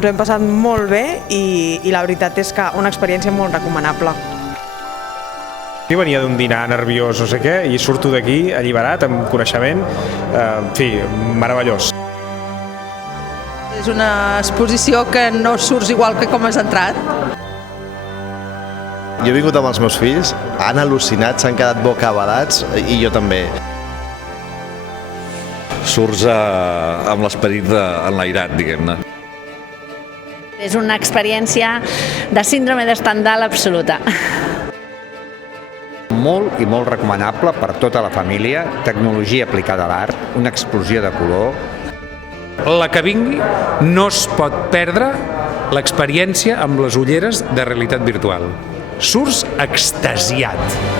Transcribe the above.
ens ho hem passat molt bé i la veritat és que una experiència molt recomanable. Jo venia d'un dinar nerviós, no sé què, i surto d'aquí alliberat, amb coneixement, en fi, meravellós. És una exposició que no surts igual que com has entrat. Jo he vingut amb els meus fills, han al·lucinat, s'han quedat bocabadats i jo també. Surts amb l'esperit enlairat, diguem-ne. És una experiència de síndrome de Stendhal absoluta. Molt i molt recomanable per tota la família, tecnologia aplicada a l'art, una explosió de color. La que vingui no es pot perdre l'experiència amb les ulleres de realitat virtual. Surts extasiat.